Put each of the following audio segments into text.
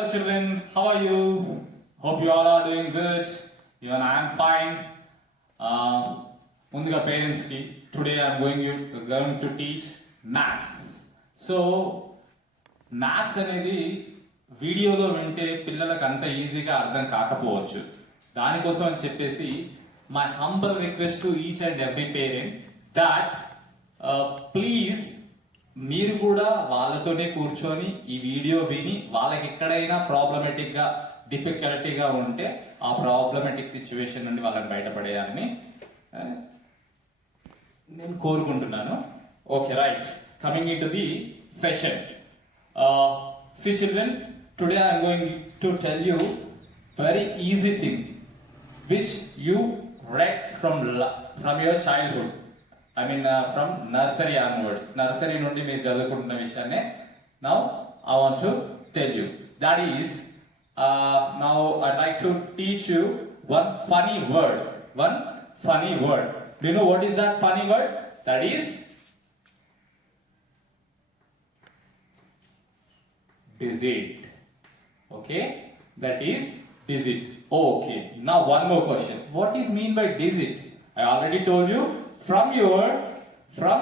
Hello children, how are you? Hope you all are doing good. Even I am fine. ముందుగా పేరెంట్స్కి today I'm going to teach maths. So maths అనేది వీడియోలో వింటే పిల్లలకు అంత ఈజీగా అర్థం కాకపోవచ్చు. దానికోసం అని చెప్పేసి my humble request to each and every parent that please మీరు కూడా వాళ్ళతోనే కూర్చొని ఈ వీడియో విని వాళ్ళకి ఎక్కడైనా ప్రాబ్లమేటిక్గా డిఫికల్టీగా ఉంటే ఆ ప్రాబ్లమేటిక్ సిచ్యువేషన్ నుండి వాళ్ళని బయటపడేయాలని నేను కోరుకుంటున్నాను. Okay, right. Coming in to the session. See children, today I am going to tell you very easy thing which you read from your childhood. I mean from nursery onwards. Nursery నుండి మీరు చదువుకుంటున్న విషయాన్ని now I want to tell you. That is now I'd like to teach you one funny word. One funny word. Do you know what is that funny word? That is digit. Okay, that is digit. Okay, now one more question. What is mean by digit? I already told you from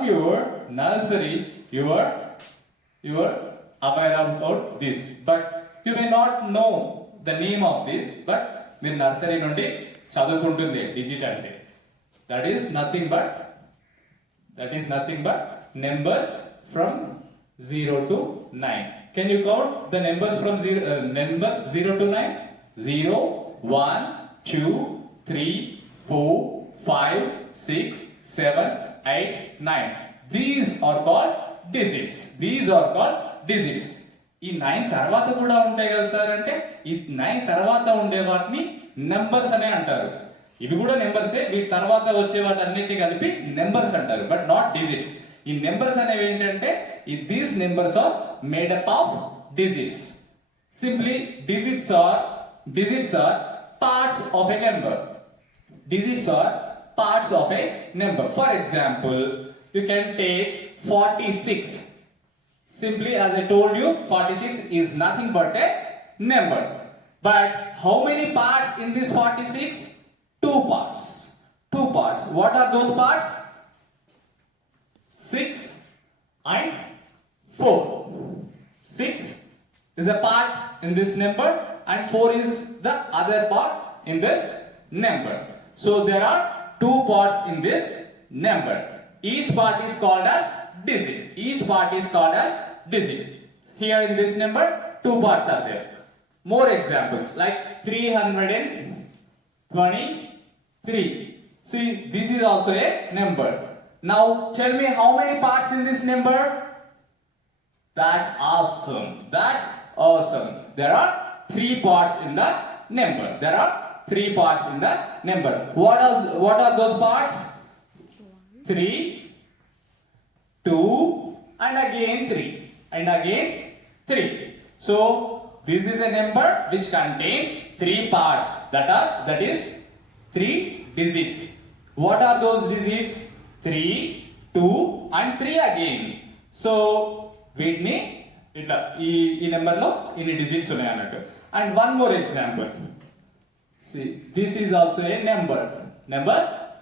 your nursery you are aware about this, but you may not know the name of this, but మీరు nursery నుండి చదువుకుంటుంది digit అంటే that is nothing but numbers from 0 to 9. Can you count the numbers from 0 to 9? 0, 1, 2, 3, 4, 5, 6, 7, 8, 9. These are called digits. ఈ 9 తర్వాత కూడా ఉంటాయి కదా sir అంటే ఈ 9 తర్వాత ఉండే వాటిని నెంబర్స్ అనే అంటారు. ఇవి కూడా నెంబర్సే, వీటి తర్వాత వచ్చే వాటి అన్నిటిని కలిపి నెంబర్స్ అంటారు, బట్ నాట్ డిజిట్స్. ఈ నెంబర్స్ అనేవి ఏంటంటే these numbers are made up of digits. Simply digits are parts of a number. Digits are parts of a number. For example, you can take 46. Simply, as I told you, 46 is nothing but a number. But how many parts in this 46? Two parts. What are those parts? 6 and 4. 6 is a part in this number and 4 is the other part in this number. So there are two parts in this number. Each part is called as digit. Here in this number, two parts are there. More examples like 323. See, this is also a number. Now tell me how many parts in this number? That's awesome. There are 3 parts in the number. What are those parts? 3, 2, and again 3. So this is a number which contains 3 parts. That is 3 digits. What are those digits? 3, 2, and 3 again. So వీటిని ఇట్లా ఈ నెంబర్లో ఇన్ని digits ఉన్నాయి అన్నట్టు. And one more example. See, this is also a number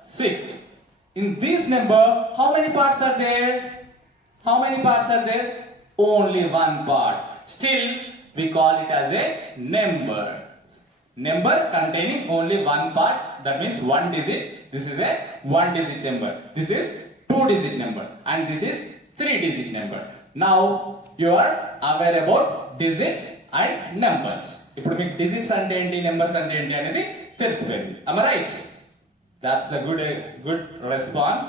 6. In this number, how many parts are there? Only one part. Still, we call it as a number containing only one part. That means one digit. This is a 1 digit number. This is 2 digit number, and this is 3 digit number. Now you are aware about digits and numbers. ఇప్పుడు మీకు digits అంటే ఏంటి, numbers అంటే ఏంటి అనేది తెలిసిపోయింది. Am I right? That's a good response.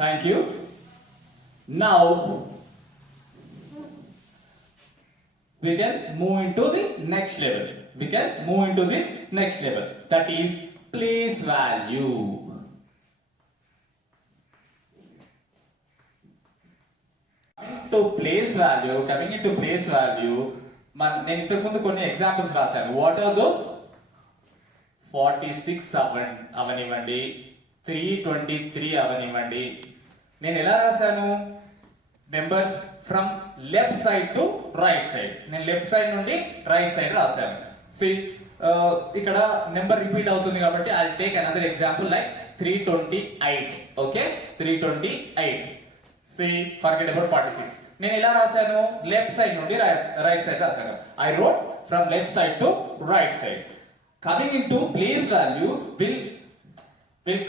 Thank you. Now we can move into the next level. That is place value. Coming into place value, నేను ఇంతకు ముందు కొన్ని ఎగ్జాంపుల్స్ రాశాను. What are those? 46 అవనివ్వండి, 323 అవనివ్వండి. నేను ఎలా రాశాను? Numbers from left side to right side. నేను లెఫ్ట్ సైడ్ నుండి రైట్ సైడ్ రాశాను. సి ఇక్కడ నెంబర్ రిపీట్ అవుతుంది కాబట్టి I take another example like 328. Okay, 328. See forget about 46. నేను ఎలా రాశాను? లెఫ్ట్ సైడ్ నుండి రైట్ సైడ్ రాశాను. I wrote from left side to right side. Coming in to place value, will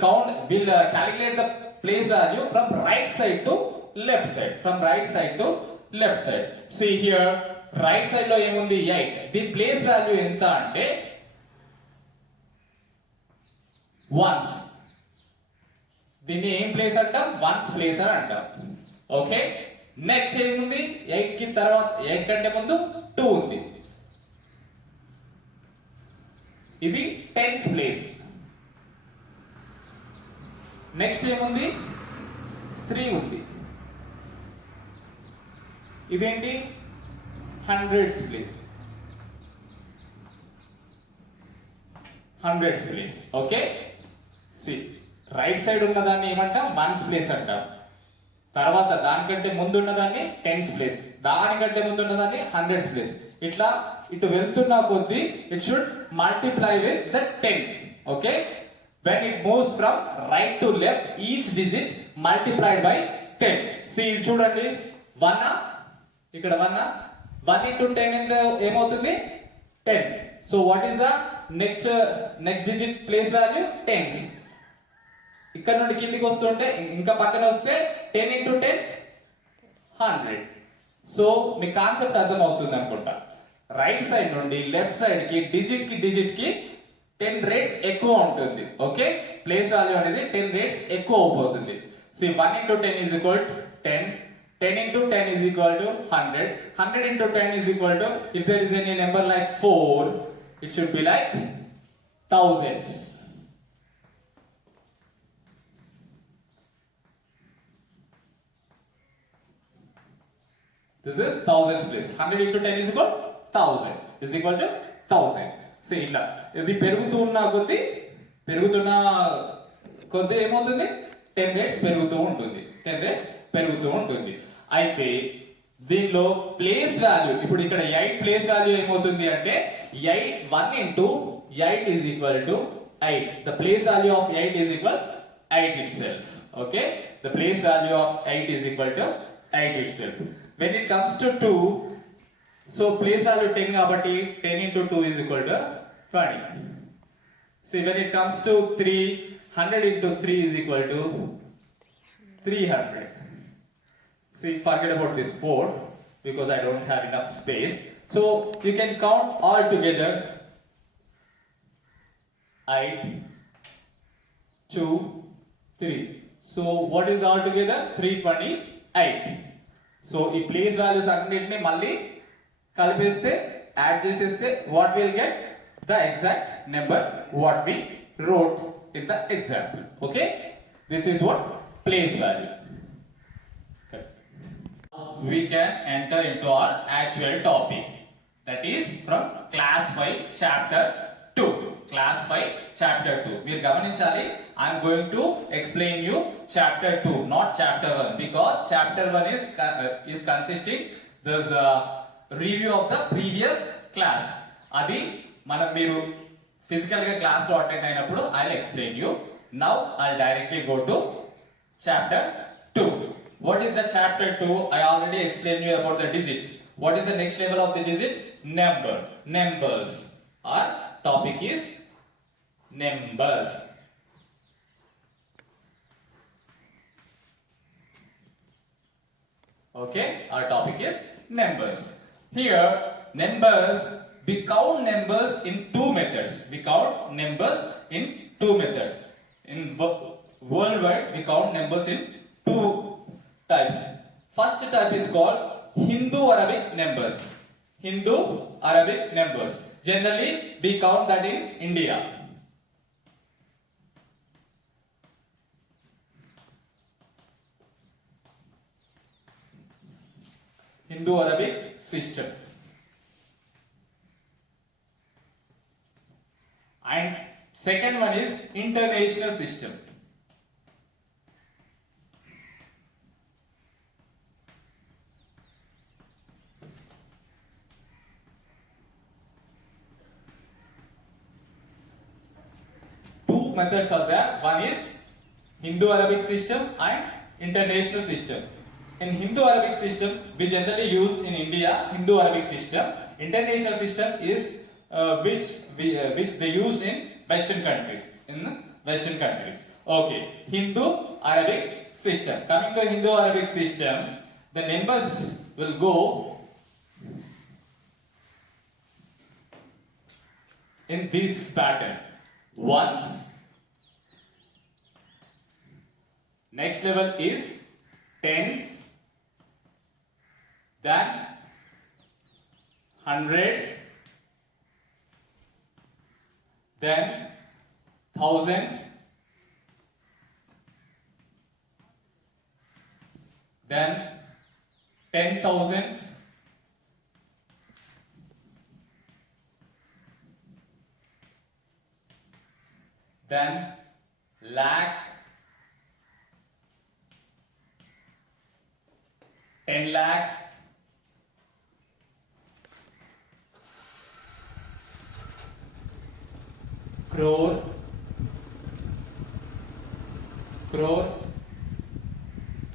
calculate the place value from right side to left side, from right side to left side. See here, right side లో ఏముంది? 8. దీని place value ఎంత అంటే once. దీన్ని ఏం place అంటాం? Ones place అని అంటాం. ఓకే, నెక్స్ట్ ఏముంది? 8 కి తర్వాత 8 కంటే ముందు 2 ఉంది. ఇది టెన్స్ ప్లేస్. నెక్స్ట్ ఏముంది? 3 ఉంది. ఇదేంటి? Hundreds place. Hundreds place. Okay, see right side ఉన్నదాన్ని ఏమంటాం? వన్స్ ప్లేస్ అంటాం. తర్వాత దానికంటే ముందు ఉన్నదాన్ని టెన్స్ ప్లేస్, దానికంటే ముందు ఉన్నదాన్ని హండ్రెడ్స్ ప్లేస్. ఇట్లా ఇటు వెళ్తున్న కొద్దీ it should multiply with the 10. Okay, when it moves from right to left, each digit multiplied by 10. See చూడండి, 1 ఇక్కడ 1 into 10 ఎంత ఏమవుతుంది? 10. So what is the next digit place value? Tens. ఇక్కడ నుండి కిందికి వస్తుంటే ఇంకా పక్కన వస్తే 10 into 10 100. సో మీ కాన్సెప్ట్ అర్థం అవుతుంది అనుకుంటా. రైట్ సైడ్ నుండి లెఫ్ట్ సైడ్ కి డిజిట్ కి 10 రేట్స్ ఎక్కువ ఉంటుంది. ఓకే, ప్లేస్ వాల్యూ అనేది 10 రేట్స్ ఎక్కువ అయిపోతుంది. See 1 into 10 is equal to 10, 10 into 10 is equal to 100, 100 into 10 is equal to, if there is any number like 4, it should be like thousands. This is thousands place. 100 into 10 is equal to 1000, is equal to 1000. So ఇట్లా ఇది పెరుగుతున్న కొద్ది ఏమవుతుంది? 10 rates పెరుగుతూ ఉంటుంది, 10 rates పెరుగుతూ ఉంటుంది. అయితే దీనిలో ప్లేస్ వాల్యూ, ఇప్పుడు ఇక్కడ 8 ప్లేస్ వాల్యూ ఏమవుతుంది అంటే 1 into 8 is equal to 8. The place value of 8 is equal to 8 itself. Okay, the place value of 8 is equal to 8 itself. When it comes to 2, so place value 10 కాబట్టి 10 into 2 is equal to 20. See, when it comes to 3, 100 into 3 is equal to 300. See, forget about this 4 because I don't have enough space. So you can count all together 8, 2, 3. So what is all together? 328. So ఈ place values అన్నిటిని మళ్ళీ కలిపేస్తే add చేసేస్తే what will get? The exact number what we wrote in the example. Okay, this is what? Place value. Okay. We can enter into our actual topic, that is from class 5 chapter 2. Class 5 chapter 2. మీరు గమనించాలి, I am going to explain you chapter 2, not chapter 1, because chapter 1 is consisting this review of the previous class. అది మనం మీరు physical గా class లో attend అయినప్పుడు I will explain you. Now I will directly go to chapter 2. What is the chapter 2? I already explain you about the digits. What is the next level of the digit? Numbers. Our topic is numbers. Okay, our topic is numbers. Here, numbers, we count numbers in 2 methods. In worldwide, we count numbers in 2 types. First type is called Hindu-Arabic numbers. Generally, we count that in India. Hindu-Arabic system. And second one is international system. methods are there. One is Hindu-Arabic system and international system. In Hindu-Arabic system, we generally use in India Hindu-Arabic system. International system is which they use in Western countries. In Western countries. Okay, Hindu-Arabic system. Coming to Hindu-Arabic system, the numbers will go in this pattern. Ones. Next level is tens, then hundreds, then thousands, then 10,000s, then lakh, 10 lakhs, crore, crores,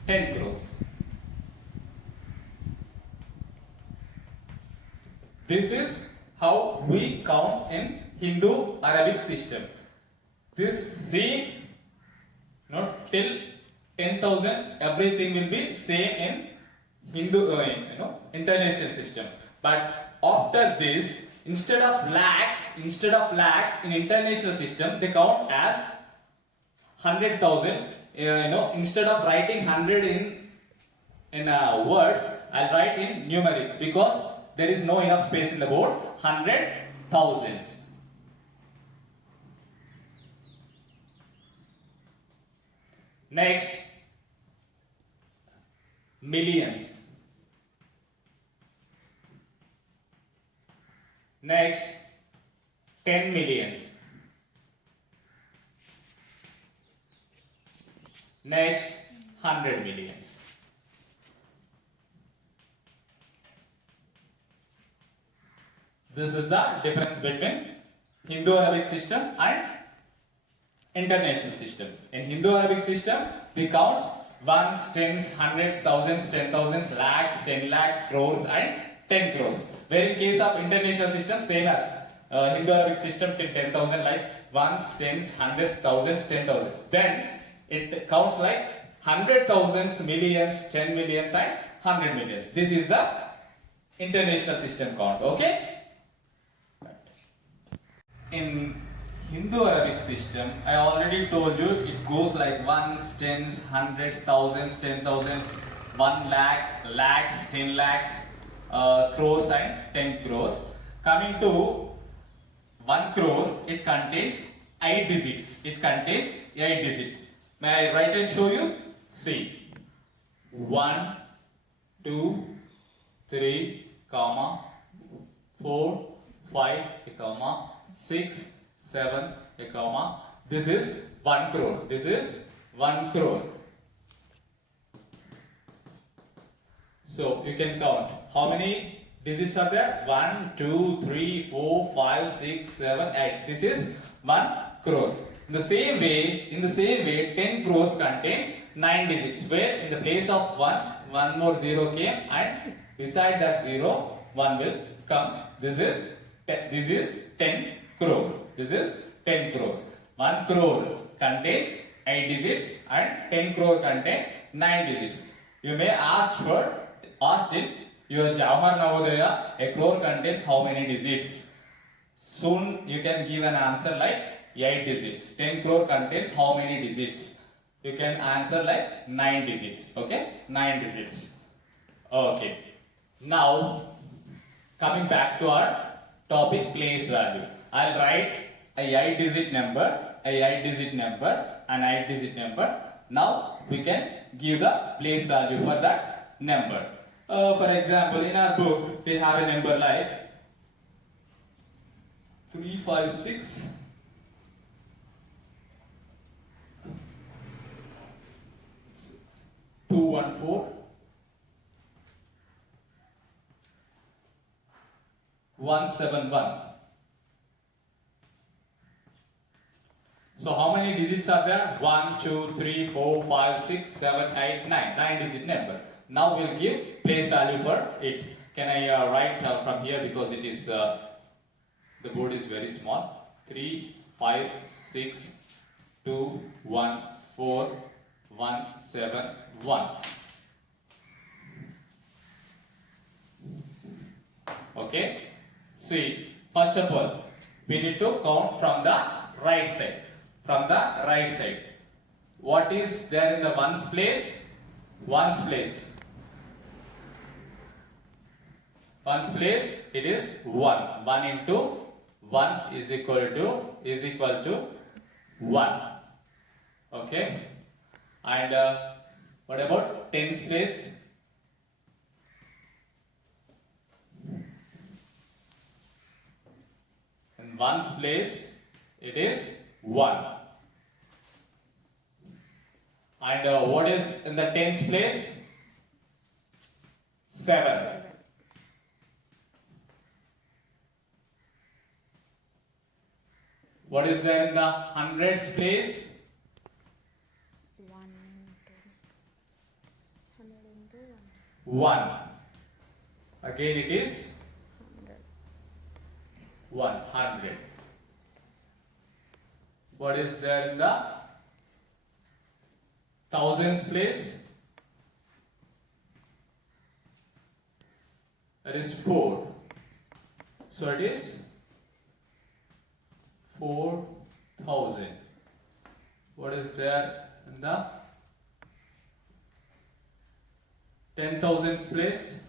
10 crores. This is how we count in Hindu-Arabic system. This same, till 10,000, everything will be same in international system. But after this, instead of lakhs in international system, they count as 100,000s. Instead of writing 100 in words, I'll write in numerics because there is no enough space in the board. 100,000s. Next, millions. Next, 10 millions. Next, 100 millions. This is the difference between Hindu-Arabic system and international system. In Hindu-Arabic system, we count ones, tens, hundreds, thousands, 10,000s, lakhs, 10 lakhs, crores and 10 crores. Where in case of international system, same as Hindu-Arabic system till 10,000, like ones, tens, hundreds, thousands, 10,000s. Then it counts like 100,000s, millions, 10 millions and 100 millions. This is the international system count. Okay? In Hindu-Arabic system, I already told you it goes like ones, tens, hundreds, thousands, 10,000s, 1 lakh, lakhs, 10 lakhs, crores and 10 crores. Coming to 1 crore, it contains 8 digits. It contains 8 digits. May I write and show you? See. 1, 2, 3, 4, 5, 6, 7, this is 1 crore. This is 1 crore. So you can count. How many digits are there? 1, 2, 3, 4, 5, 6, 7, 8. This is 1 crore. In the same way, 10 crores contains 9 digits. Where in the place of 1 more 0 came, and beside that 0, 1 will come. This is 10 crore. This is 10 crore. 1 crore contains 8 digits and 10 crore contains 9 digits. You may ask in your Jawahar Navodaya, a crore contains how many digits? Soon you can give an answer like 8 digits. 10 crore contains how many digits? You can answer like 9 digits. Okay? 9 digits. Okay. Now, coming back to our topic, place value. I'll write a 8-digit number, an 8-digit number. Now we can give the place value for that number. For example, in our book, we have a number like 356 214 171. So how many digits are there? 1, 2, 3, 4, 5, 6, 7, 8, 9. 9-digit number. Now we'll give place value for it. Can I write from here because it is the board is very small. 3, 5, 6, 2, 1, 4, 1, 7, 1. Okay. See, first of all, we need to count from the right side. From the right side. What is there in the ones place? Ones place. Ones place, it is 1. 1 into 1 is equal to 1. Okay. And what about tens place? In ones place, it is 1. And what is in the tens place? 7. What is there in the hundreds place? 1. Again it is 100. What is there in the thousands place? That is 4. So it is 4,000. What is there in the 10,000s place?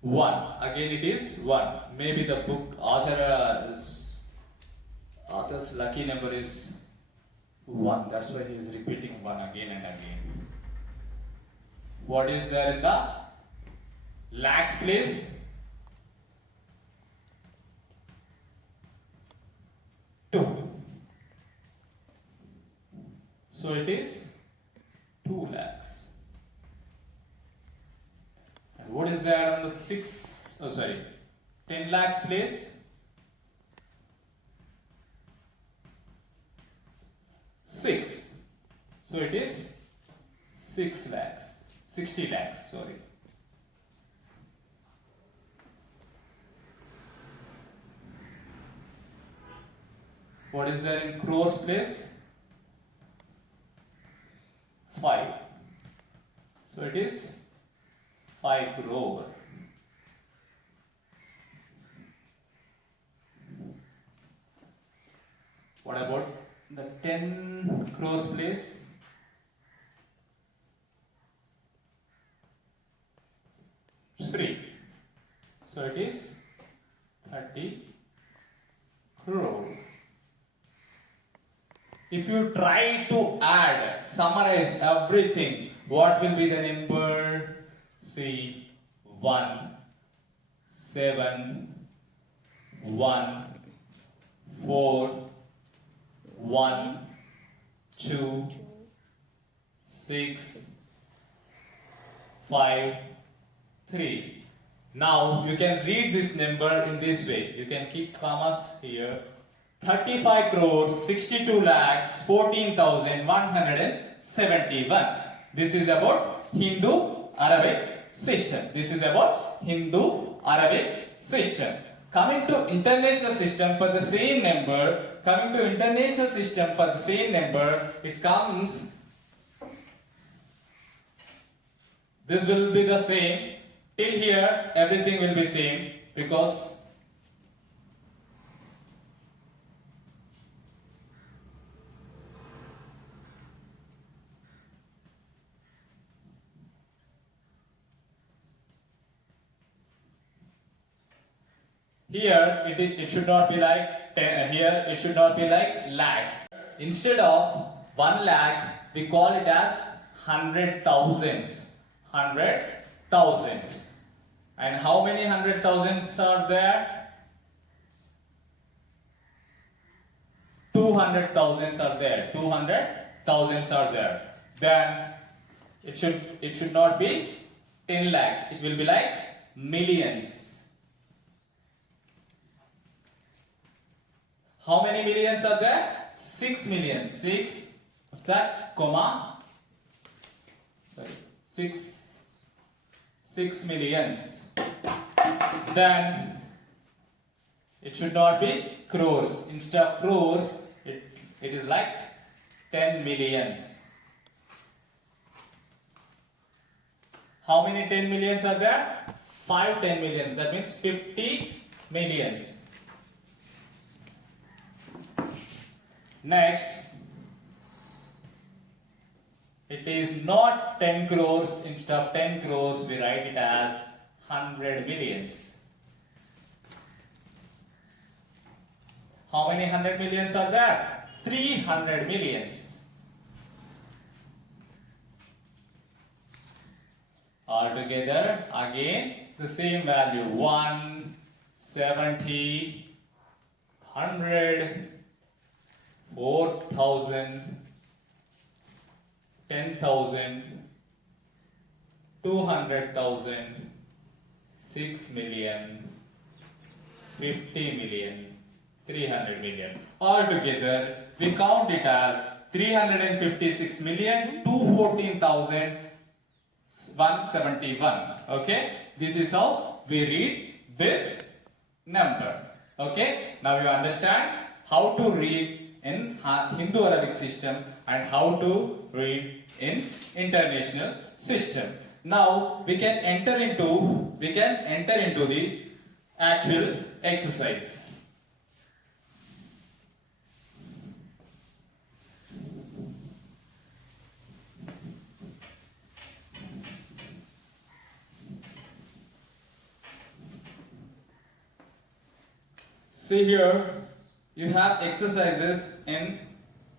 1. Again it is 1. Maybe the book author's lucky number is 1. That's why he is repeating 1 again and again. What is there in the lakhs place? 2. So it is 2 lakhs. And what is there on the 10 lakhs place? 6. So it is 6 lakhs. 60 lakhs, sorry. What is there in crores place? 5. So it is 5 crore. What about the 10 crores place? 3. So it is 30 crore. If you try to summarize everything, what will be the number? See, 1, 7, 1, 4, 1, 2, 6, 5, 3. Now you can read this number in this way. You can keep commas here. 35 crores 62 lakhs 14,171. This is about Hindu-Arabic system. This is about Hindu-Arabic system. Coming to international system for the same number, it comes. This will be the same. Till here, everything will be same because here it should not be like 10, here it should not be like lakhs. Instead of 1 lakh, we call it as 100,000s. 100,000s. And how many 100,000s are there? 200,000s are there. 200,000s are there. Then it should not be 10 lakhs. It will be like millions. How many millions are there? 6 million. 6 that comma sorry 6 millions. Then it should not be crores. Instead of crores, it is like 10 millions. How many 10 millions are there? 5 10 millions. That means 50 millions. Next, it is not 10 crores. Instead of 10 crores, we write it as 100 millions. How many 100 millions are there? 300 millions. Altogether, again, the same value. 1, 70, 100, 4,000, 10,000, 200,000, 6 million, 50 million, 300 million. Altogether, we count it as 356,214,171. Okay, this is how we read this number. Okay, now you understand how to read in Hindu Arabic system and how to read in international system. Now we can enter into the actual exercise. See here, you have exercises in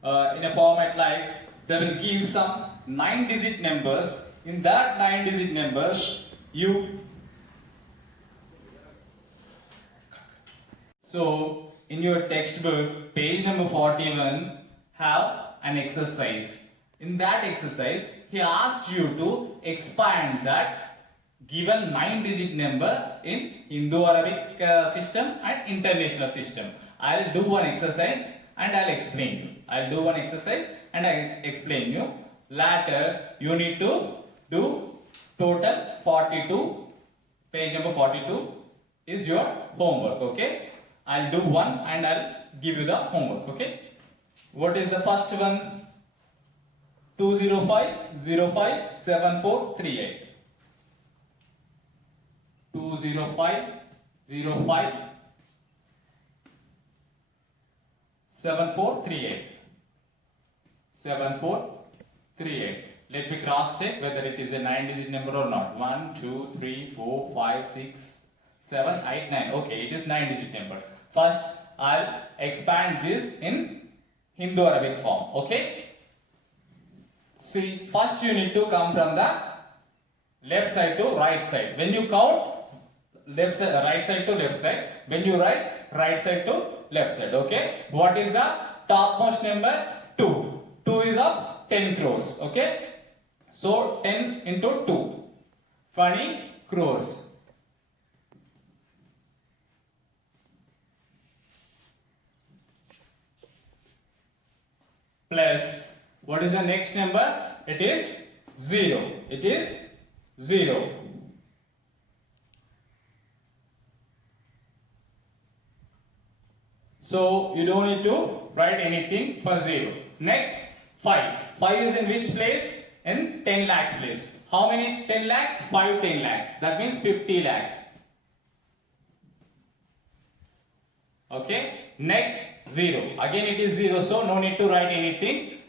a format like they will give some 9-digit numbers. In that 9-digit numbers, so in your textbook, page number 41, have an exercise. In that exercise, he asked you to expand that given 9-digit number in Indo-Arabic system and international system. I'll do one exercise and I'll explain. I'll do one exercise and I'll explain you. Later, you need to do total 42. Page number 42 is your homework. Okay? I'll do one and I'll give you the homework. Okay? What is the first one? 205057438. 20505 7438. 7438. Let me cross check whether it is a 9-digit number or not. 1, 2, 3, 4, 5, 6, 7, 8, 9. Okay, it is 9-digit number. First, I'll expand this in Hindu Arabic form. Okay? See, first you need to come from the left side to right side. When you count, left side, right side to left side. When you write, right side to left side. Okay? What is the topmost number? 2. 2 is of 10 crores. Okay? So 10 into 2. 20 crores. Plus, what is the next number? It is 0. It is 0. So you don't need to write anything for 0. Next, 5. 5 is in which place? In 10 lakhs place. How many 10 lakhs? 5 10 lakhs. That means 50 lakhs. Okay. Next, 0. Again it is 0, so no need to write anything.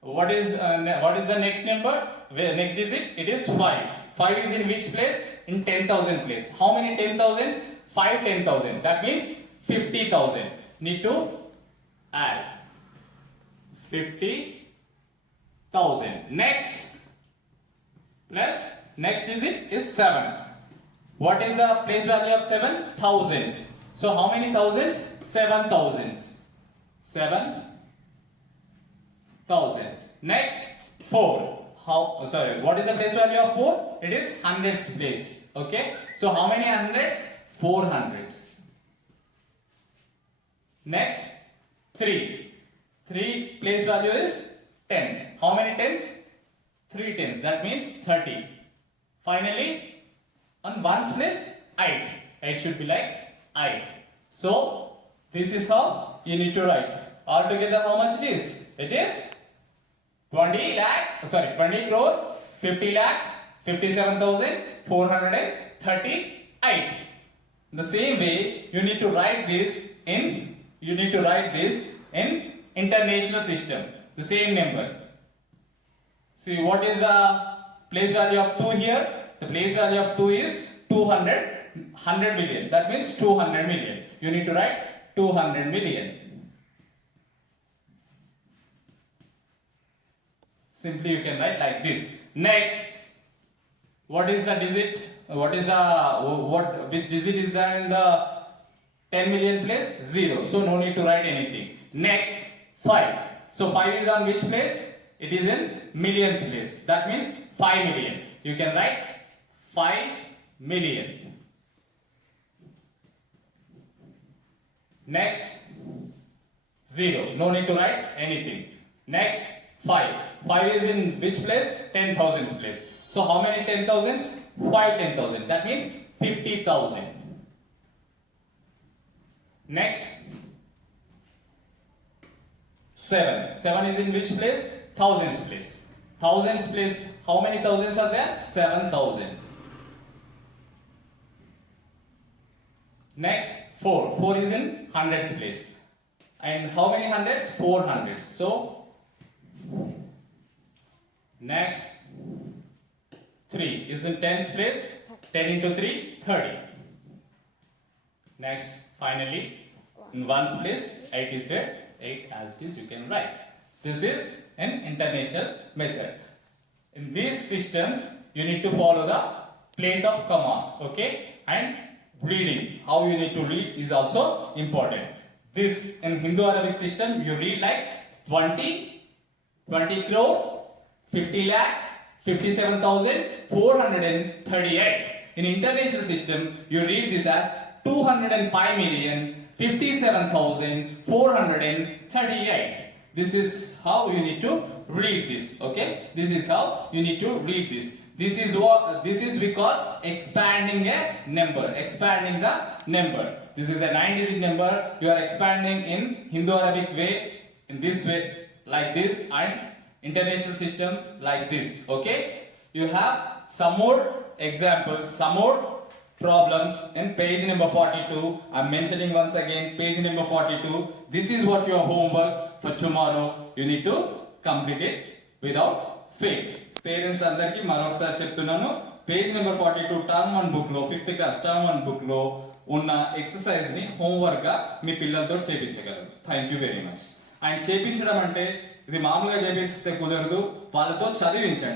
What is the next number? Next digit? It is 5. 5 is in which place? In 10,000 place. How many 10,000s? 5 10,000. That means 50,000. Need to add 50,000. Next, plus next digit is 7. What is the place value of 7? Thousands. So how many thousands? 7 thousands. 7 thousands. Next, 4. What is the place value of 4? It is hundreds place. Okay. So how many hundreds? 4 hundreds. Next 3. 3 place value is 10. How many tens? 3 tens. That means 30. Finally, on ones place 8. 8 should be like 8. So this is how you need to write. Altogether, how much it is? It is 20 crore 50 lakh 57,438. The same way you need to write this in international system, the same number. See, what is the place value of 2 here? The place value of 2 is 100 million. That means 200 million. You need to write 200 million. Simply you can write like this. Next, what is the digit? Which digit is there in the 10 million place? 0. So no need to write anything. Next, 5. So 5 is on which place? It is in millions place. That means 5 million. You can write 5 million. Next, 0. No need to write anything. Next, 5. 5 is in which place? 10,000s place. So how many 10,000s? 5 10,000. That means 50,000. Next, 7. 7 is in which place? Thousands place. Thousands place. How many thousands are there? 7,000. Next, 4. 4 is in hundreds place. And how many hundreds? 400. So next, 3 is in tens place. 10 into 3, 30. Next, finally, in ones place, 8 is there. 8 as it is, you can write. This is an international method. In these systems, you need to follow the place of commas, okay? And reading, how you need to read is also important. This in Hindu-Arabic system, you read like 20 crore, 50 lakh, 57,438. In international system, you read this as 205,057,438. This is how you need to read this, okay? This is how you need to read this. This is we call expanding a number. Expanding the number. This is a 9-digit number. You are expanding in Hindu-Arabic way, in this way, like this, and international system like this, okay? You have some more examples, some more problems in page number 42. I'm mentioning once again page number 42. This is what your homework for tomorrow. You need to complete it without fail. Parents అందరికి మరొకసారి చెప్తున్నాను, page number 42 term 1 book లో 5th class term 1 book లో ఉన్న exercise ని homework గా మీ పిల్లలతో చేపించగలరు. Thank you very much. And చేపించడం అంటే ఇది మామూలుగా చేపిస్తే కుదరదు, వాళ్ళతో చదివించండి.